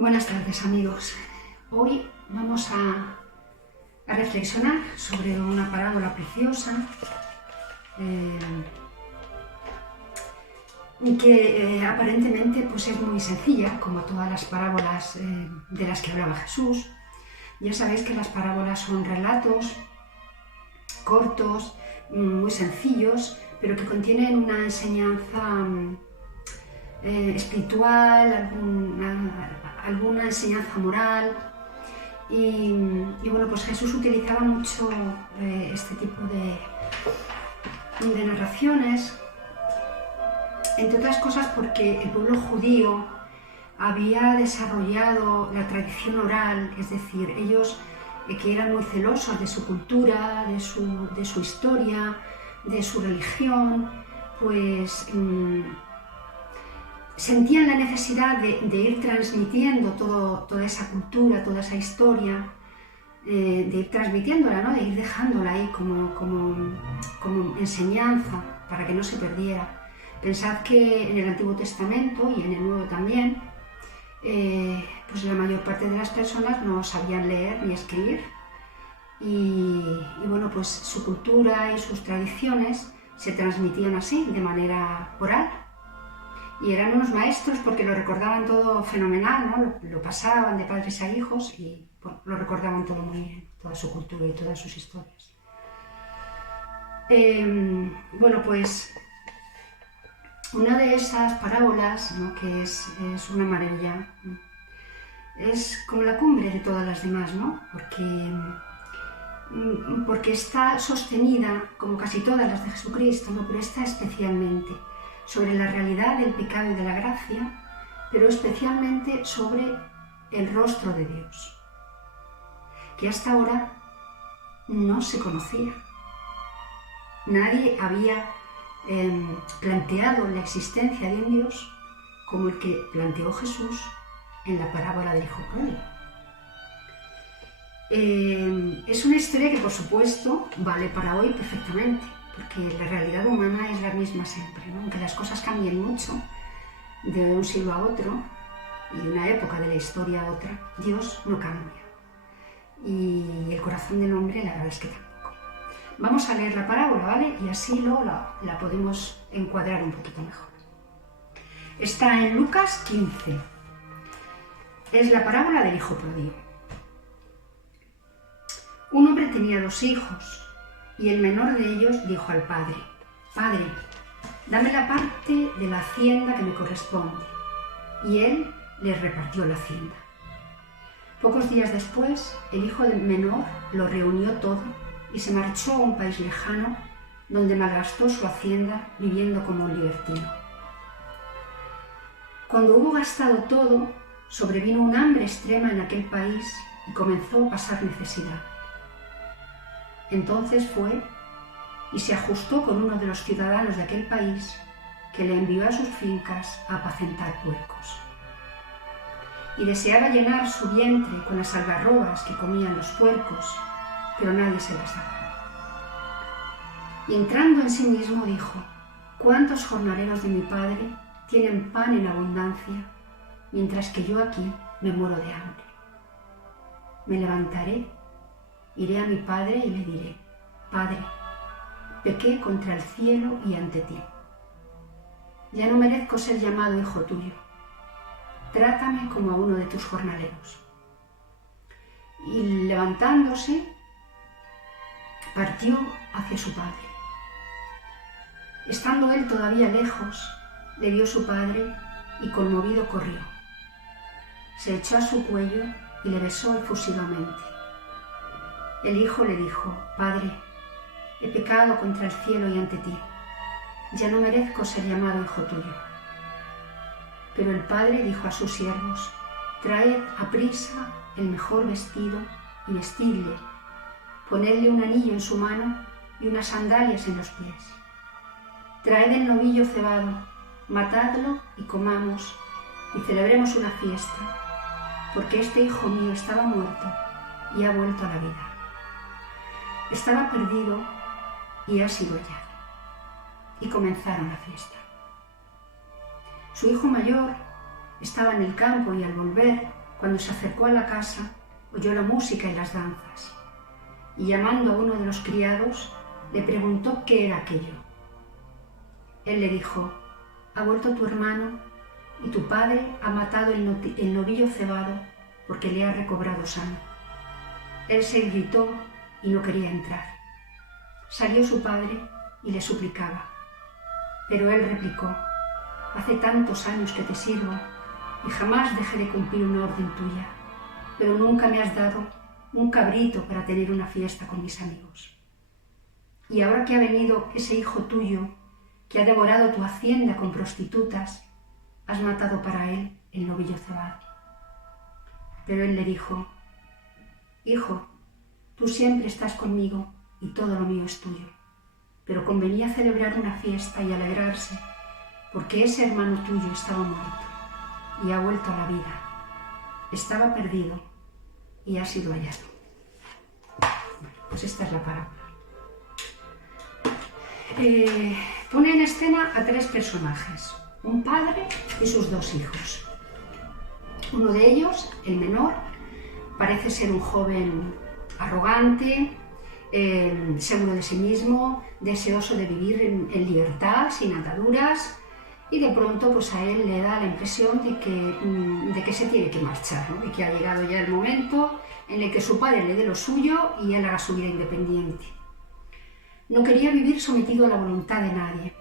Buenas tardes, amigos. Hoy vamos a reflexionar sobre una parábola preciosa que aparentemente pues, es muy sencilla, como todas las parábolas de las que hablaba Jesús. Ya sabéis que las parábolas son relatos cortos, muy sencillos, pero que contienen una enseñanza espiritual, alguna enseñanza moral. Y bueno, pues Jesús utilizaba mucho este tipo de narraciones, entre otras cosas porque el pueblo judío había desarrollado la tradición oral, es decir, ellos que eran muy celosos de su cultura, de su historia, de su religión, pues sentían la necesidad de ir transmitiendo toda esa cultura, toda esa historia, de ir transmitiéndola, ¿no? De ir dejándola ahí como enseñanza para que no se perdiera. Pensad que en el Antiguo Testamento y en el Nuevo también, pues la mayor parte de las personas no sabían leer ni escribir y bueno, pues su cultura y sus tradiciones se transmitían así, de manera oral. Y eran unos maestros porque lo recordaban todo fenomenal, ¿no? Lo pasaban de padres a hijos y bueno, lo recordaban todo muy bien, toda su cultura y todas sus historias. Bueno, pues una de esas parábolas, ¿no? Que es una maravilla, es como la cumbre de todas las demás, ¿no? Porque está sostenida, como casi todas las de Jesucristo, ¿no? Pero esta especialmente sobre la realidad del pecado y de la gracia, pero especialmente sobre el rostro de Dios, que hasta ahora no se conocía. Nadie había planteado la existencia de un Dios como el que planteó Jesús en la parábola del hijo pródigo. Es una historia que, por supuesto, vale para hoy perfectamente, porque la realidad humana es la misma siempre, ¿no? Aunque las cosas cambien mucho de un siglo a otro y de una época de la historia a otra, Dios no cambia. Y el corazón del hombre, la verdad es que tampoco. Vamos a leer la parábola, ¿vale? Y así luego la podemos encuadrar un poquito mejor. Está en Lucas 15. Es la parábola del hijo pródigo. Un hombre tenía 2 hijos. Y el menor de ellos dijo al padre: «Padre, dame la parte de la hacienda que me corresponde». Y él les repartió la hacienda. Pocos días después, el hijo menor lo reunió todo y se marchó a un país lejano, donde malgastó su hacienda viviendo como un libertino. Cuando hubo gastado todo, sobrevino un hambre extrema en aquel país y comenzó a pasar necesidad. Entonces fue y se ajustó con uno de los ciudadanos de aquel país, que le envió a sus fincas a apacentar puercos. Y deseaba llenar su vientre con las algarrobas que comían los puercos, pero nadie se las daba. Y entrando en sí mismo dijo: «¿Cuántos jornaleros de mi padre tienen pan en abundancia, mientras que yo aquí me muero de hambre? Me levantaré, iré a mi padre y le diré: Padre, pequé contra el cielo y ante ti. Ya no merezco ser llamado hijo tuyo. Trátame como a uno de tus jornaleros». Y levantándose, partió hacia su padre. Estando él todavía lejos, le vio su padre y conmovido corrió. Se echó a su cuello y le besó efusivamente. El hijo le dijo: «Padre, he pecado contra el cielo y ante ti. Ya no merezco ser llamado hijo tuyo». Pero el padre dijo a sus siervos: «Traed aprisa el mejor vestido y vestidle, ponedle un anillo en su mano y unas sandalias en los pies. Traed el novillo cebado, matadlo y comamos y celebremos una fiesta, porque este hijo mío estaba muerto y ha vuelto a la vida. Estaba perdido y ha sido hallado». Y comenzaron la fiesta. Su hijo mayor estaba en el campo y al volver Cuando se acercó a la casa, oyó la música y las danzas, y llamando a uno de los criados, le preguntó qué era aquello. Él le dijo: ha vuelto tu hermano, y tu padre ha matado el novillo cebado porque le ha recobrado sano. Él se irritó y no quería entrar. Salió su padre y le suplicaba, pero él replicó: hace tantos años que te sirvo y jamás dejé de cumplir una orden tuya, pero nunca me has dado un cabrito para tener una fiesta con mis amigos. Y ahora que ha venido ese hijo tuyo, que ha devorado tu hacienda con prostitutas, has matado para él el novillo cebado. Pero él le dijo: hijo, tú siempre estás conmigo y todo lo mío es tuyo, pero convenía celebrar una fiesta y alegrarse, porque ese hermano tuyo estaba muerto y ha vuelto a la vida. Estaba perdido y ha sido hallado. Pues esta es la parábola. Pone en escena a tres personajes: un padre y sus dos hijos. Uno de ellos, el menor, parece ser un joven arrogante, seguro de sí mismo, deseoso de vivir en libertad, sin ataduras, y de pronto pues a él le da la impresión de que se tiene que marchar, ¿no? De que ha llegado ya el momento en el que su padre le dé lo suyo y él haga su vida independiente. No quería vivir sometido a la voluntad de nadie,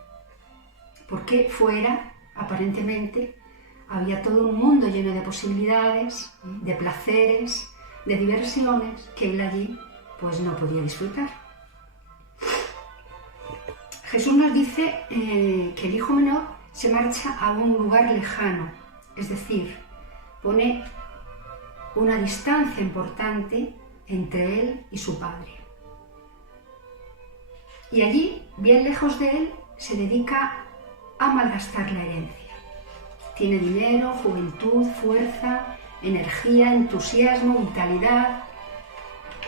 porque fuera, aparentemente, había todo un mundo lleno de posibilidades, de placeres, de diversiones que él allí pues no podía disfrutar. Jesús nos dice que el hijo menor se marcha a un lugar lejano, es decir, pone una distancia importante entre él y su padre. Y allí, bien lejos de él, se dedica a malgastar la herencia. Tiene dinero, juventud, fuerza, energía, entusiasmo, vitalidad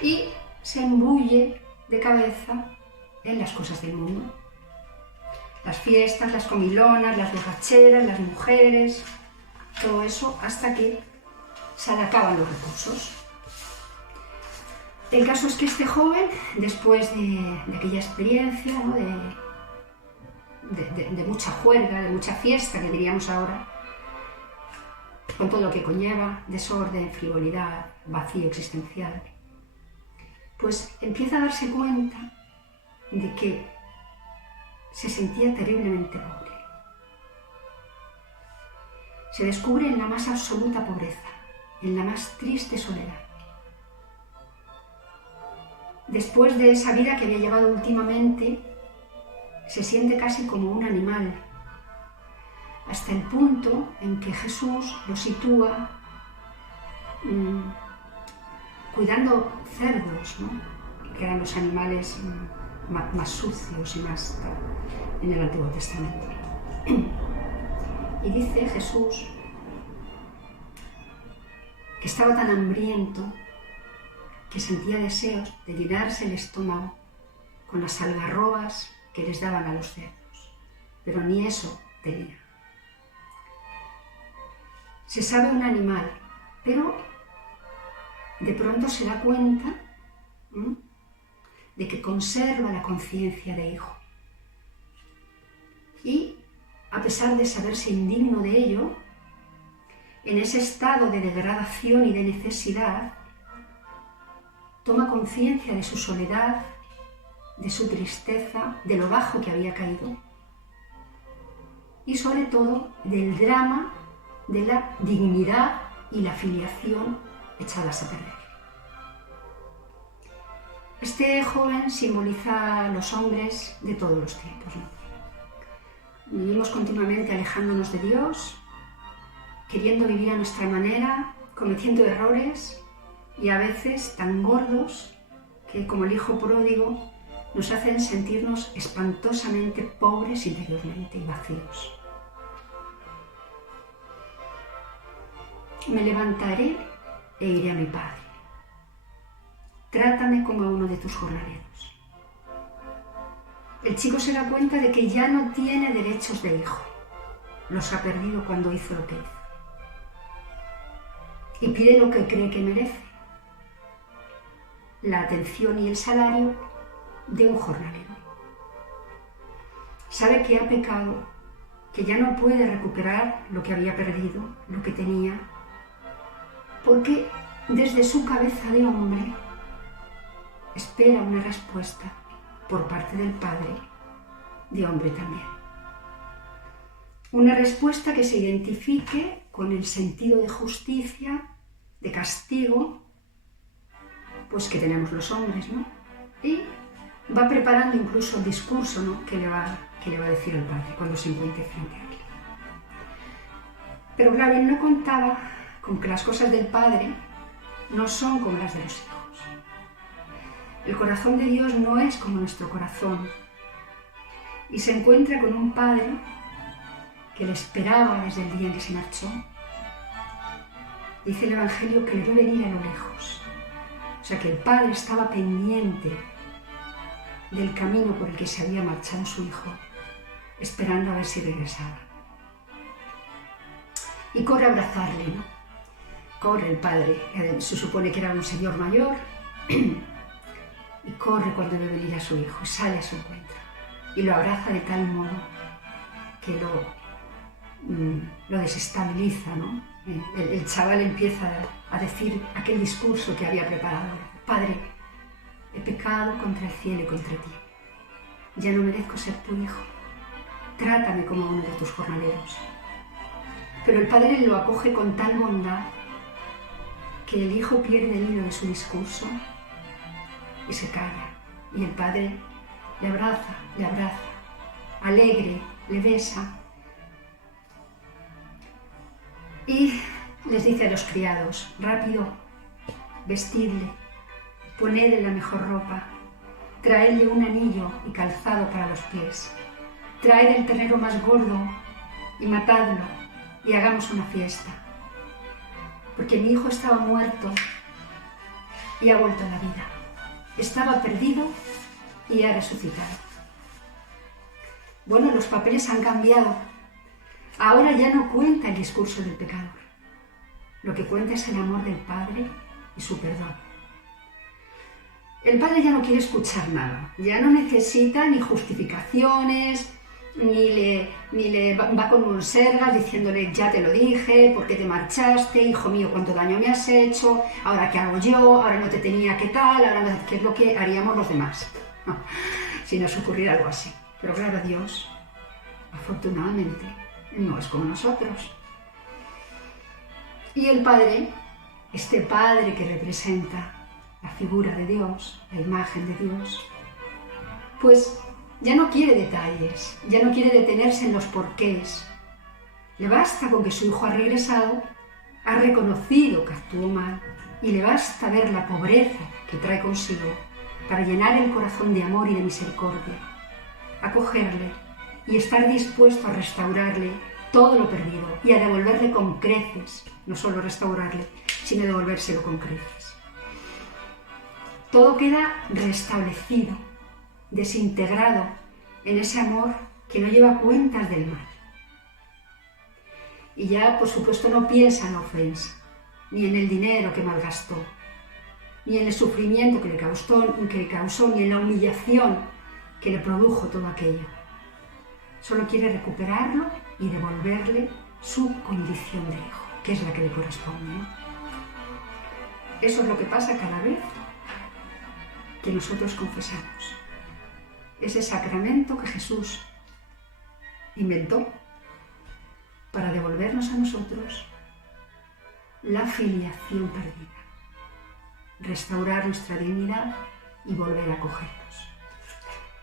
y se embulle de cabeza en las cosas del mundo. Las fiestas, las comilonas, las borracheras, las mujeres, todo eso hasta que se le acaban los recursos. El caso es que este joven, después de aquella experiencia, ¿no? de mucha juerga, de mucha fiesta, que diríamos ahora, con todo lo que conlleva, desorden, frivolidad, vacío existencial, pues empieza a darse cuenta de que se sentía terriblemente pobre. Se descubre en la más absoluta pobreza, en la más triste soledad. Después de esa vida que había llevado últimamente, se siente casi como un animal, hasta el punto en que Jesús lo sitúa cuidando cerdos, ¿no? Que eran los animales más sucios y más en el Antiguo Testamento. Y dice Jesús que estaba tan hambriento que sentía deseos de llenarse el estómago con las algarrobas que les daban a los cerdos, pero ni eso tenía. Se sabe un animal, pero de pronto se da cuenta de que conserva la conciencia de hijo. Y a pesar de saberse indigno de ello, en ese estado de degradación y de necesidad, toma conciencia de su soledad, de su tristeza, de lo bajo que había caído y sobre todo del drama de la dignidad y la filiación echadas a perder. Este joven simboliza a los hombres de todos los tiempos, ¿no? Vivimos continuamente alejándonos de Dios, queriendo vivir a nuestra manera, cometiendo errores y a veces tan gordos que, como el hijo pródigo, nos hacen sentirnos espantosamente pobres interiormente y vacíos. Me levantaré e iré a mi padre. Trátame como a uno de tus jornaleros. El chico se da cuenta de que ya no tiene derechos de hijo. Los ha perdido cuando hizo lo que hizo. y pide lo que cree que merece: la atención y el salario de un jornalero. Sabe que ha pecado, que ya no puede recuperar lo que había perdido, lo que tenía, porque desde su cabeza de hombre espera una respuesta por parte del Padre de hombre también. Una respuesta que se identifique con el sentido de justicia, de castigo, pues que tenemos los hombres, ¿no? Y va preparando incluso el discurso, ¿no?, que le va a decir el Padre cuando se encuentre frente a él. Pero claro, él no contaba con que las cosas del Padre no son como las de los hijos. El corazón de Dios no es como nuestro corazón, y se encuentra con un Padre que le esperaba desde el día en que se marchó. Dice el Evangelio que le vio venir a lo lejos. O sea que el Padre estaba pendiente del camino por el que se había marchado su hijo, esperando a ver si regresaba. Y corre a abrazarle, ¿no? Corre el Padre, se supone que era un señor mayor, y corre cuando ve venir a su hijo, y sale a su encuentro, y lo abraza de tal modo que lo desestabiliza, ¿no? El chaval empieza a decir aquel discurso que había preparado: Padre, he pecado contra el cielo y contra ti. Ya no merezco ser tu hijo. Trátame como uno de tus jornaleros. Pero el Padre lo acoge con tal bondad que el hijo pierde el hilo de su discurso y se calla. Y el Padre le abraza, alegre, le besa. Y les dice a los criados: rápido, vestidle, ponedle la mejor ropa, traedle un anillo y calzado para los pies, traed el ternero más gordo y matadlo y hagamos una fiesta, porque mi hijo estaba muerto y ha vuelto a la vida, estaba perdido y ha resucitado. Bueno, los papeles han cambiado. Ahora ya no cuenta el discurso del pecador. Lo que cuenta es el amor del Padre y su perdón. El Padre ya no quiere escuchar nada, ya no necesita ni justificaciones, ni le va con monsergas diciéndole: ya te lo dije, ¿por qué te marchaste? Hijo mío, cuánto daño me has hecho, ahora qué hago yo, ahora no te tenía que tal, ahora no, qué es lo que haríamos los demás. No, si nos ocurriera algo así. Pero claro, Dios, afortunadamente, no es como nosotros. Y el Padre, este Padre que representa la figura de Dios, la imagen de Dios, pues ya no quiere detalles, ya no quiere detenerse en los porqués. Le basta con que su hijo ha regresado, ha reconocido que actuó mal, y le basta ver la pobreza que trae consigo para llenar el corazón de amor y de misericordia, acogerle y estar dispuesto a restaurarle todo lo perdido y a devolverle con creces, no solo restaurarle, sino devolvérselo con creces. Todo queda restablecido, desintegrado en ese amor que no lleva cuentas del mal. Y ya, por supuesto, no piensa en la ofensa, ni en el dinero que malgastó, ni en el sufrimiento que le causó, ni en la humillación que le produjo todo aquello. Solo quiere recuperarlo y devolverle su condición de hijo, que es la que le corresponde, ¿no? Eso es lo que pasa cada vez que nosotros confesamos. Ese sacramento que Jesús inventó para devolvernos a nosotros la filiación perdida, restaurar nuestra dignidad y volver a acogernos.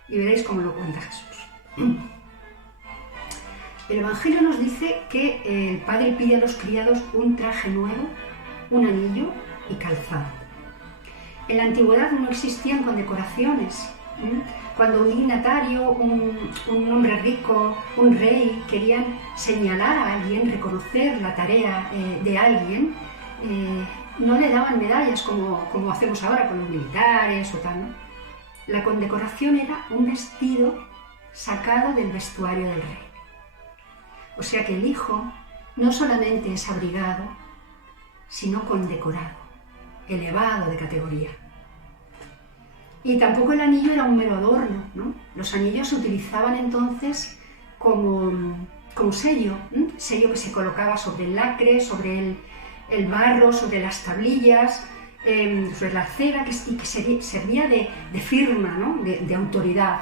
Y veréis cómo lo cuenta Jesús. El Evangelio nos dice que el Padre pide a los criados un traje nuevo, un anillo y calzado. En la antigüedad no existían condecoraciones. Cuando un dignatario, un hombre rico, un rey querían señalar a alguien, reconocer la tarea de alguien, no le daban medallas como hacemos ahora con los militares o tal, ¿no? La condecoración era un vestido sacado del vestuario del rey. O sea que el hijo no solamente es abrigado, sino condecorado, elevado de categoría. Y tampoco el anillo era un mero adorno, ¿no? Los anillos se utilizaban entonces como sello, sello que se colocaba sobre el lacre, sobre el barro, sobre las tablillas, sobre la cera, que servía de firma, ¿no? de autoridad.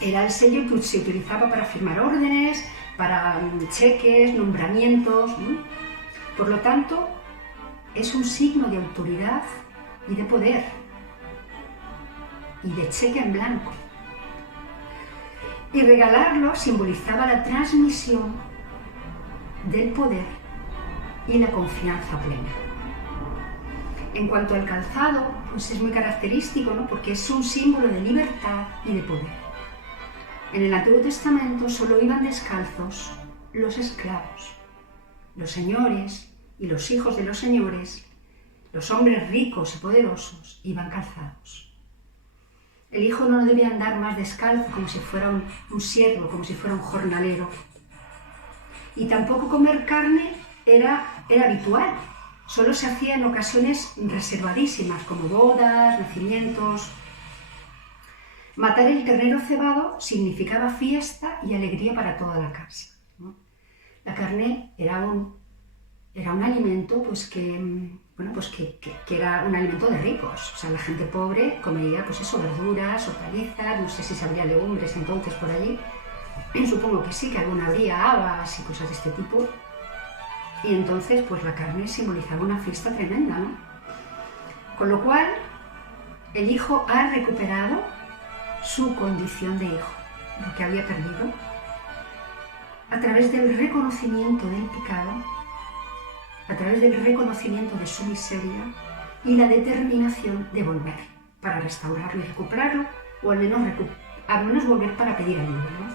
Era el sello que se utilizaba para firmar órdenes, para cheques, nombramientos, ¿no? Por lo tanto, es un signo de autoridad y de poder, y de cheque en blanco. Y regalarlo simbolizaba la transmisión del poder y la confianza plena. En cuanto al calzado, pues es muy característico, ¿no? Porque es un símbolo de libertad y de poder. En el Antiguo Testamento solo iban descalzos los esclavos. Los señores y los hijos de los señores, los hombres ricos y poderosos, iban calzados. El hijo no debía andar más descalzo como si fuera un siervo, como si fuera un jornalero. Y tampoco comer carne era habitual. Solo se hacía en ocasiones reservadísimas, como bodas, nacimientos. Matar el ternero cebado significaba fiesta y alegría para toda la casa, ¿no? La carne era un alimento pues que era un alimento de ricos. O sea, la gente pobre comería pues eso, verduras, hortalizas, no sé si se habría legumbres entonces por allí. Supongo que sí, que alguna habría, habas y cosas de este tipo. Y entonces pues la carne simbolizaba una fiesta tremenda, ¿no? Con lo cual el hijo ha recuperado su condición de hijo, lo que había perdido, a través del reconocimiento del pecado, a través del reconocimiento de su miseria y la determinación de volver para restaurarlo y recuperarlo, o al menos volver para pedir ayuda, ¿no?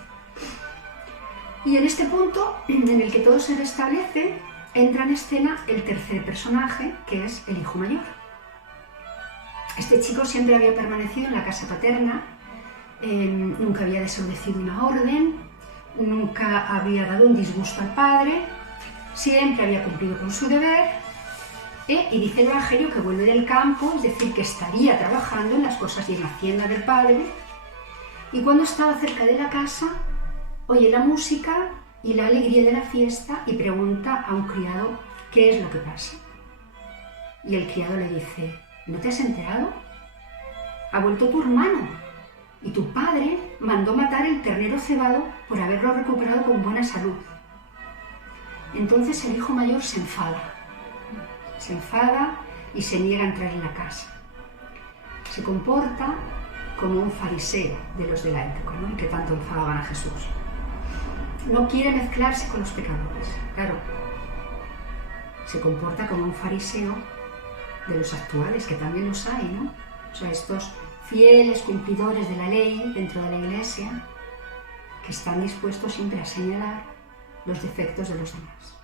Y en este punto, en el que todo se restablece, entra en escena el tercer personaje, que es el hijo mayor. Este chico siempre había permanecido en la casa paterna, nunca había desobedecido una orden, nunca había dado un disgusto al padre, siempre había cumplido con su deber, y dice el Evangelio que vuelve del campo, es decir, que estaría trabajando en las cosas y en la hacienda del padre, y cuando estaba cerca de la casa, oye la música y la alegría de la fiesta y pregunta a un criado qué es lo que pasa. Y el criado le dice, ¿no te has enterado? Ha vuelto tu hermano. Y tu padre mandó matar el ternero cebado por haberlo recuperado con buena salud. Entonces el hijo mayor se enfada y se niega a entrar en la casa. Se comporta como un fariseo de los de la época, ¿no? Que tanto enfadaban a Jesús. No quiere mezclarse con los pecadores, claro. Se comporta como un fariseo de los actuales, que también los hay, ¿no? O sea, estos fieles cumplidores de la ley dentro de la Iglesia, que están dispuestos siempre a señalar los defectos de los demás.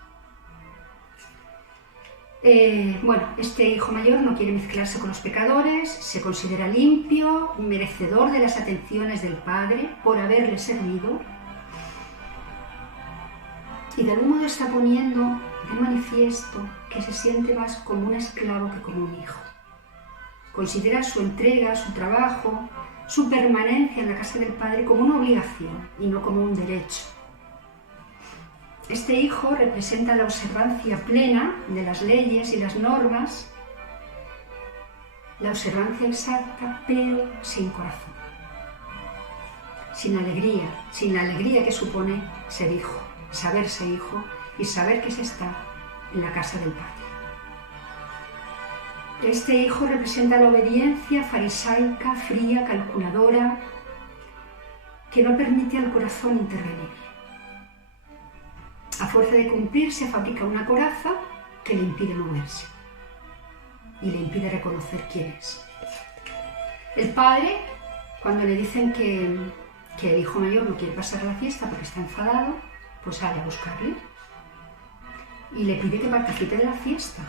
Este hijo mayor no quiere mezclarse con los pecadores, se considera limpio, merecedor de las atenciones del padre por haberle servido, y de algún modo está poniendo de manifiesto que se siente más como un esclavo que como un hijo. Considera su entrega, su trabajo, su permanencia en la casa del padre como una obligación y no como un derecho. Este hijo representa la observancia plena de las leyes y las normas, la observancia exacta, pero sin corazón, sin la alegría que supone ser hijo, saberse hijo y saber que se está en la casa del padre. Este hijo representa la obediencia farisaica, fría, calculadora, que no permite al corazón intervenir. A fuerza de cumplir se fabrica una coraza que le impide moverse y le impide reconocer quién es. El padre, cuando le dicen que el hijo mayor no quiere pasar a la fiesta porque está enfadado, pues sale a buscarle y le pide que participe de la fiesta,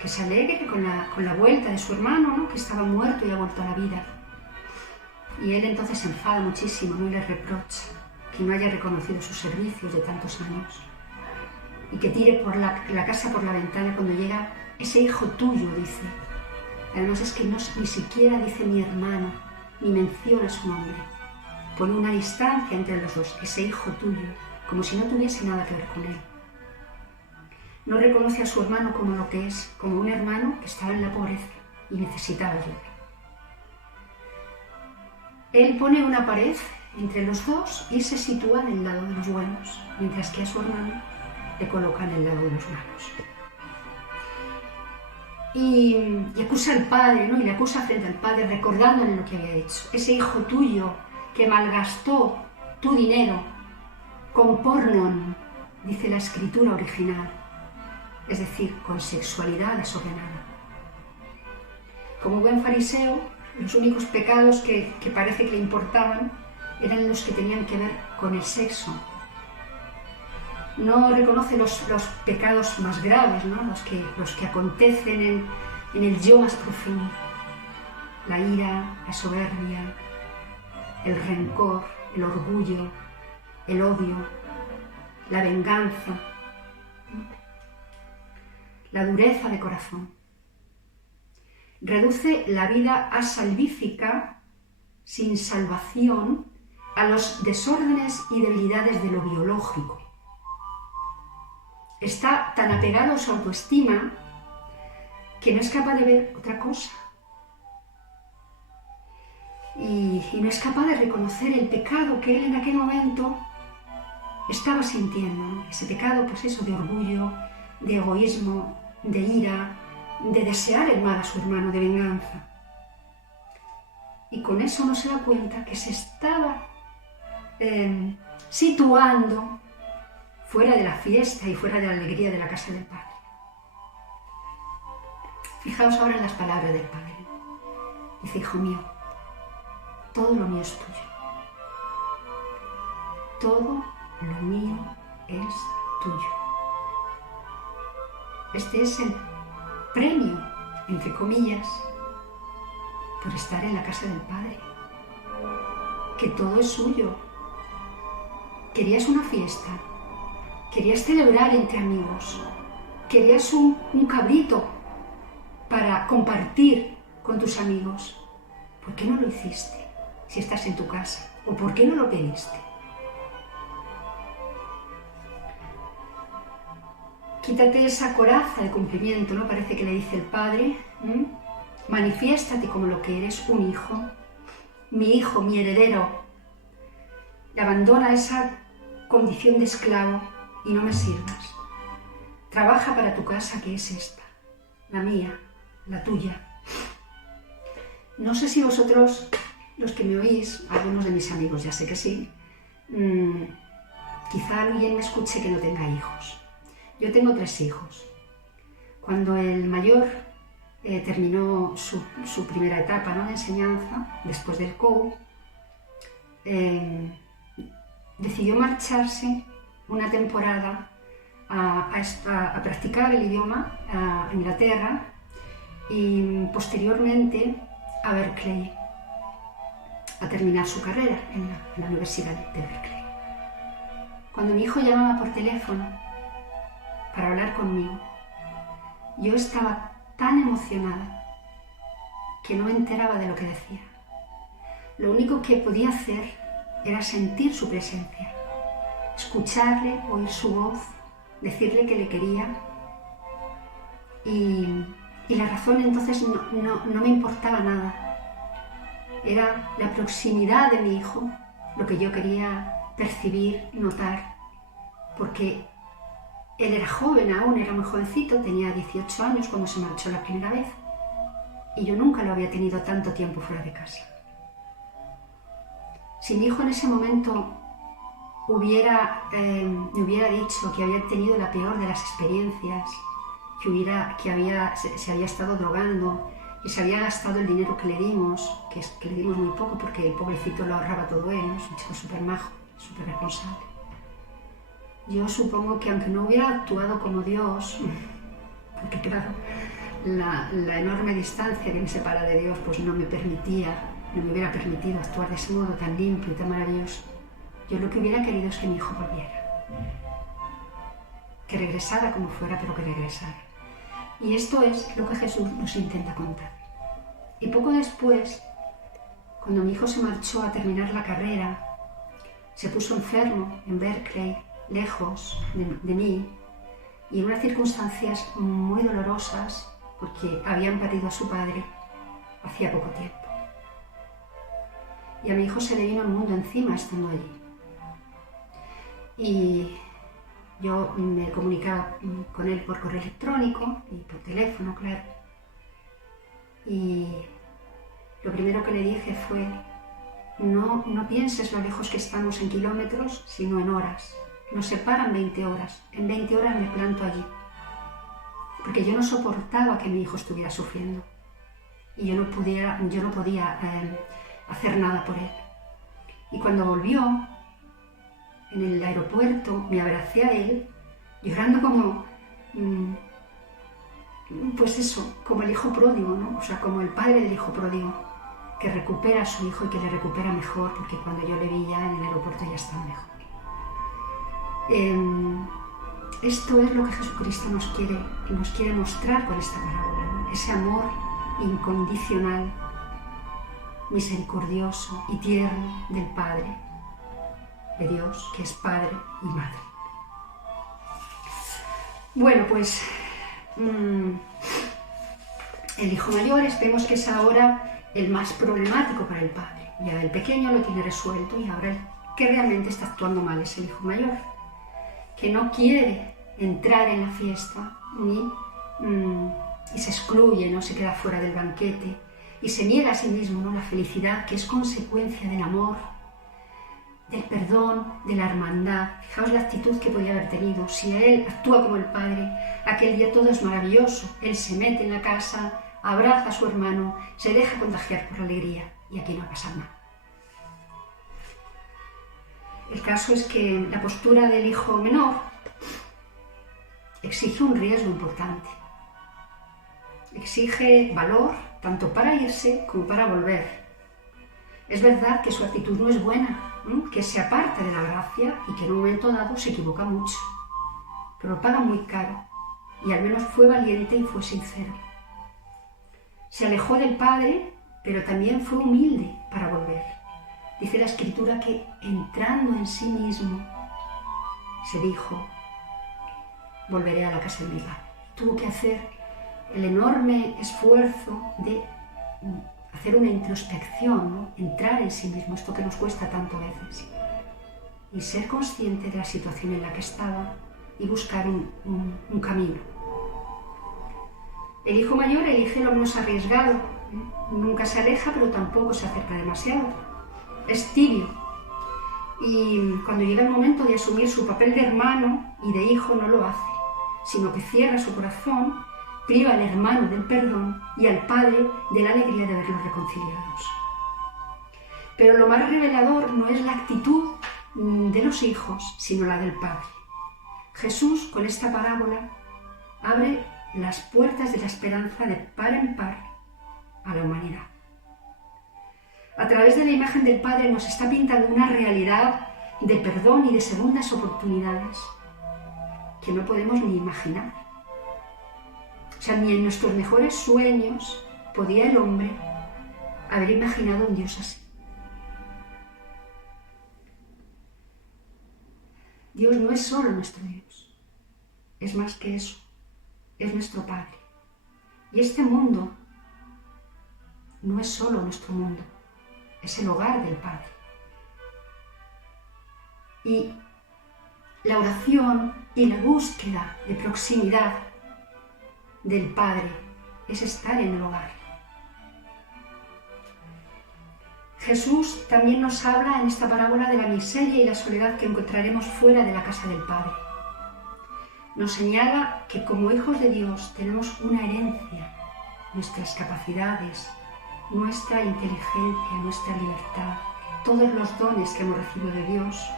que se alegre con la vuelta de su hermano, ¿no? Que estaba muerto y ha vuelto a la vida. Y él entonces se enfada muchísimo, ¿no? Y le reprocha que no haya reconocido sus servicios de tantos años. y que tire por la casa por la ventana cuando llega ese hijo tuyo, dice. Además es que ni siquiera dice mi hermano, ni menciona su nombre. Pone una distancia entre los dos, ese hijo tuyo, como si no tuviese nada que ver con él. No reconoce a su hermano como lo que es, como un hermano que estaba en la pobreza y necesitaba ayuda. Él pone una pared entre los dos y se sitúa del lado de los buenos, mientras que a su hermano le coloca en el lado de los malos. Y acusa al padre, ¿no? Y le acusa frente al padre, recordándole lo que había hecho. Ese hijo tuyo que malgastó tu dinero con porno, dice la escritura original, es decir, con sexualidad desordenada. Como buen fariseo, los únicos pecados que parece que le importaban eran los que tenían que ver con el sexo. No reconoce los pecados más graves, ¿no? los que acontecen en el yo más profundo. La ira, la soberbia, el rencor, el orgullo, el odio, la venganza, la dureza de corazón. Reduce la vida asalvífica, sin salvación, a los desórdenes y debilidades de lo biológico. Está tan apegado a su autoestima que no es capaz de ver otra cosa. Y no es capaz de reconocer el pecado que él en aquel momento estaba sintiendo, ¿no? Ese pecado, pues eso, de orgullo, de egoísmo, de ira, de desear el mal a su hermano, de venganza. Y con eso no se da cuenta que se estaba situando fuera de la fiesta y fuera de la alegría de la casa del Padre. Fijaos ahora en las palabras del Padre. Dice: hijo mío, todo lo mío es tuyo. Todo lo mío es tuyo. Este es el premio, entre comillas, por estar en la casa del Padre. Que todo es suyo. Querías una fiesta, querías celebrar entre amigos, querías un cabrito para compartir con tus amigos. ¿Por qué no lo hiciste si estás en tu casa? ¿O por qué no lo pediste? Quítate esa coraza de cumplimiento, ¿no? Parece que le dice el Padre. Manifiéstate como lo que eres, un hijo, mi heredero. Y abandona esa condición de esclavo y no me sirvas. Trabaja para tu casa, que es esta, la mía, la tuya. No sé si vosotros, los que me oís, algunos de mis amigos ya sé que sí, quizá alguien me escuche que no tenga hijos. Yo tengo 3 hijos. Cuando el mayor terminó su primera etapa, ¿no?, de enseñanza, después del COU, decidió marcharse una temporada a practicar el idioma a Inglaterra y posteriormente a Berkeley, a terminar su carrera en la Universidad de Berkeley. Cuando mi hijo llamaba por teléfono para hablar conmigo, yo estaba tan emocionada que no me enteraba de lo que decía. Lo único que podía hacer era sentir su presencia, escucharle, oír su voz, decirle que le quería. Y la razón entonces no me importaba nada. Era la proximidad de mi hijo lo que yo quería percibir, notar, porque él era joven aún, era muy jovencito, tenía 18 años cuando se marchó la primera vez, y yo nunca lo había tenido tanto tiempo fuera de casa. Si mi hijo en ese momento me hubiera dicho que había tenido la peor de las experiencias, se había estado drogando, que se había gastado el dinero que le dimos, que le dimos muy poco porque el pobrecito lo ahorraba todo él, ¿no? Es un chico súper majo, súper responsable. Yo supongo que aunque no hubiera actuado como Dios, porque claro, la enorme distancia que me separa de Dios pues no me hubiera permitido actuar de ese modo tan limpio y tan maravilloso, yo lo que hubiera querido es que mi hijo volviera. que regresara como fuera, pero que regresara. Y esto es lo que Jesús nos intenta contar. Y poco después, cuando mi hijo se marchó a terminar la carrera, se puso enfermo en Berkeley, lejos de mí, y en unas circunstancias muy dolorosas, porque habían perdido a su padre hacía poco tiempo. Y a mi hijo se le vino el mundo encima estando allí. Y yo me comunicaba con él por correo electrónico y por teléfono, claro. Y lo primero que le dije fue: no pienses lo lejos que estamos en kilómetros, sino en horas. Nos separan 20 horas. En 20 horas me planto allí. Porque yo no soportaba que mi hijo estuviera sufriendo. Y yo no podía hacer nada por él. Y cuando volvió, en el aeropuerto, me abracé a él, llorando como, pues eso, como el hijo pródigo, ¿no? O sea, como el padre del hijo pródigo, que recupera a su hijo y que le recupera mejor, porque cuando yo le vi ya en el aeropuerto ya estaba mejor. Esto es lo que Jesucristo nos quiere mostrar con esta parábola, ¿no? Ese amor incondicional, misericordioso y tierno del Padre, de Dios, que es Padre y Madre. Bueno, pues el hijo mayor vemos que es ahora el más problemático para el padre. Ya el pequeño lo tiene resuelto y ahora el que realmente está actuando mal es el hijo mayor, que no quiere entrar en la fiesta y se excluye, ¿no? Se queda fuera del banquete y se niega a sí mismo, ¿no? La felicidad que es consecuencia del amor, del perdón, de la hermandad. Fijaos la actitud que podía haber tenido. Si él actúa como el padre, aquel día todo es maravilloso. Él se mete en la casa, abraza a su hermano, se deja contagiar por la alegría y aquí no pasa nada. El caso es que la postura del hijo menor exige un riesgo importante. Exige valor tanto para irse como para volver. Es verdad que su actitud no es buena, que se aparta de la gracia y que en un momento dado se equivoca mucho, pero paga muy caro y al menos fue valiente y fue sincero. Se alejó del Padre, pero también fue humilde para volver. Dice la Escritura que entrando en sí mismo se dijo: volveré a la casa de mi padre. Tuvo que hacer el enorme esfuerzo de hacer una introspección, ¿no? Entrar en sí mismo, esto que nos cuesta tanto a veces, y ser consciente de la situación en la que estaba y buscar un camino. El hijo mayor elige lo menos arriesgado, nunca se aleja pero tampoco se acerca demasiado, es tibio, y cuando llega el momento de asumir su papel de hermano y de hijo no lo hace, sino que cierra su corazón, priva al hermano del perdón y al padre de la alegría de verlos reconciliados. Pero lo más revelador no es la actitud de los hijos, sino la del padre. Jesús, con esta parábola, abre las puertas de la esperanza de par en par a la humanidad. A través de la imagen del Padre nos está pintando una realidad de perdón y de segundas oportunidades que no podemos ni imaginar. O sea, ni en nuestros mejores sueños podía el hombre haber imaginado un Dios así. Dios no es solo nuestro Dios, es más que eso, es nuestro Padre. Y este mundo no es solo nuestro mundo, es el hogar del Padre. Y la oración y la búsqueda de proximidad del Padre es estar en el hogar. Jesús también nos habla en esta parábola de la miseria y la soledad que encontraremos fuera de la casa del Padre. Nos señala que como hijos de Dios tenemos una herencia, nuestras capacidades, nuestra inteligencia, nuestra libertad, todos los dones que hemos recibido de Dios,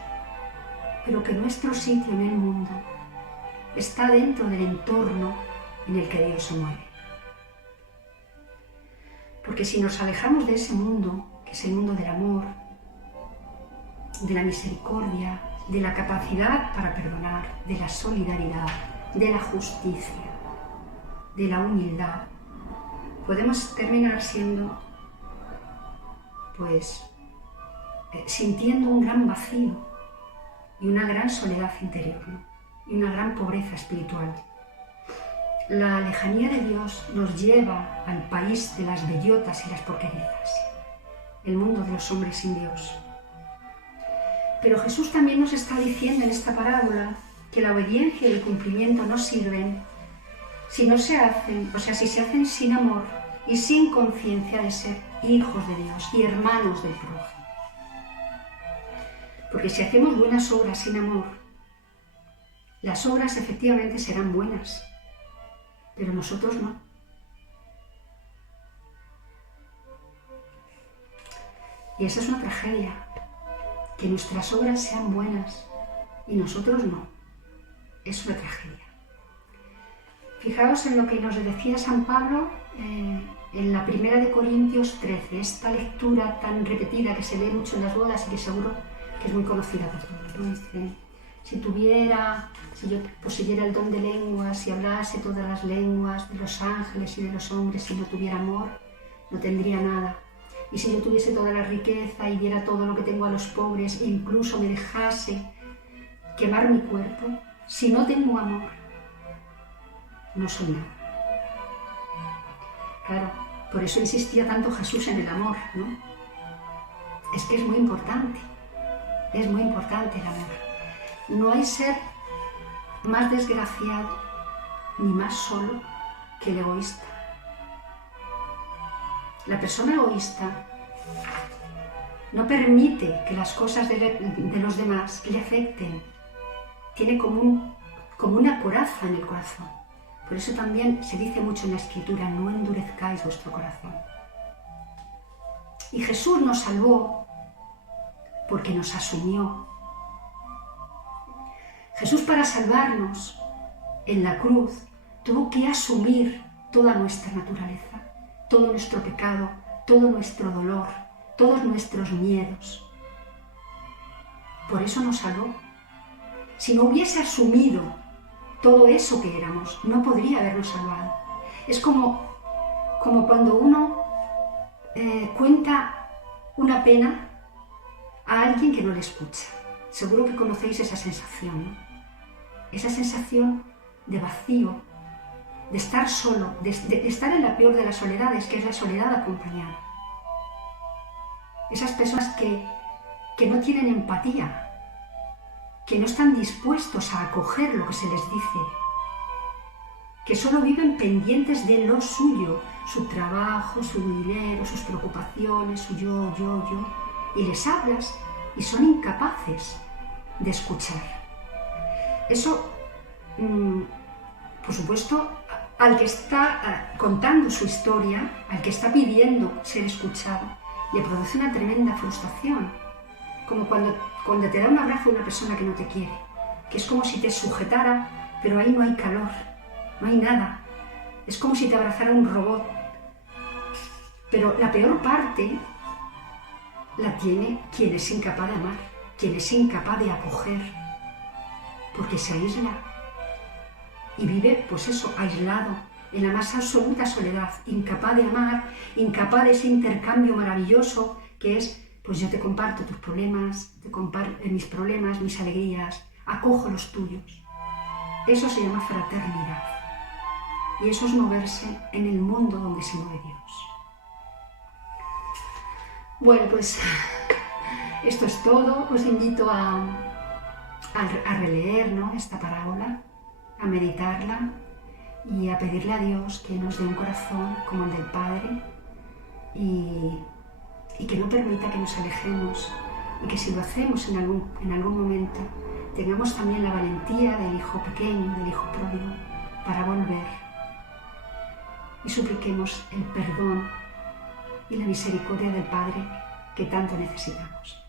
pero que nuestro sitio en el mundo está dentro del entorno en el que Dios se mueve. Porque si nos alejamos de ese mundo, que es el mundo del amor, de la misericordia, de la capacidad para perdonar, de la solidaridad, de la justicia, de la humildad, podemos terminar siendo, pues, sintiendo un gran vacío y una gran soledad interior, ¿no? Y una gran pobreza espiritual. La lejanía de Dios nos lleva al país de las bellotas y las porquerizas, el mundo de los hombres sin Dios. Pero Jesús también nos está diciendo en esta parábola que la obediencia y el cumplimiento no sirven si no se hacen, o sea, si se hacen sin amor y sin conciencia de ser hijos de Dios y hermanos del prójimo. Porque si hacemos buenas obras sin amor, las obras efectivamente serán buenas, pero nosotros no. Y esa es una tragedia, que nuestras obras sean buenas y nosotros no. Es una tragedia. Fijaos en lo que nos decía San Pablo en la primera de Corintios 13, esta lectura tan repetida que se lee mucho en las bodas y que seguro que es muy conocida por todos, ¿no? Dice, si yo poseyera el don de lenguas, si hablase todas las lenguas de los ángeles y de los hombres, si no tuviera amor, no tendría nada. Y si yo tuviese toda la riqueza y diera todo lo que tengo a los pobres, e incluso me dejase quemar mi cuerpo, si no tengo amor, no soy nada. Claro, por eso insistía tanto Jesús en el amor, ¿no? Es que es muy importante el amor. No hay ser más desgraciado ni más solo que el egoísta. La persona egoísta no permite que las cosas de los demás le afecten. Tiene como una coraza en el corazón. Por eso también se dice mucho en la Escritura, no endurezcáis vuestro corazón. Y Jesús nos salvó porque nos asumió. Jesús, para salvarnos en la cruz, tuvo que asumir toda nuestra naturaleza, todo nuestro pecado, todo nuestro dolor, todos nuestros miedos. Por eso nos salvó. Si no hubiese asumido todo eso que éramos, no podría habernos salvado. Es como cuando uno cuenta una pena a alguien que no le escucha. Seguro que conocéis esa sensación, ¿no? Esa sensación de vacío, de estar solo, de estar en la peor de las soledades, que es la soledad acompañada. Esas personas que no tienen empatía, que no están dispuestos a acoger lo que se les dice, que solo viven pendientes de lo suyo, su trabajo, su dinero, sus preocupaciones, su yo, y les hablas y son incapaces de escuchar. Eso, por supuesto, al que está contando su historia, al que está pidiendo ser escuchado, le produce una tremenda frustración. Como cuando te da un abrazo una persona que no te quiere, que es como si te sujetara, pero ahí no hay calor, no hay nada. Es como si te abrazara un robot. Pero la peor parte la tiene quien es incapaz de amar, quien es incapaz de acoger, porque se aísla y vive, pues eso, aislado, en la más absoluta soledad, incapaz de amar, incapaz de ese intercambio maravilloso que es, pues yo te comparto tus problemas, te comparto mis problemas, mis alegrías, acojo los tuyos. Eso se llama fraternidad. Y eso es moverse en el mundo donde se mueve Dios. Bueno, pues esto es todo. Os invito a releer, ¿no?, esta parábola, a meditarla y a pedirle a Dios que nos dé un corazón como el del Padre y que no permita que nos alejemos y que si lo hacemos en algún momento tengamos también la valentía del hijo pequeño, del hijo pródigo, para volver y supliquemos el perdón y la misericordia del Padre que tanto necesitamos.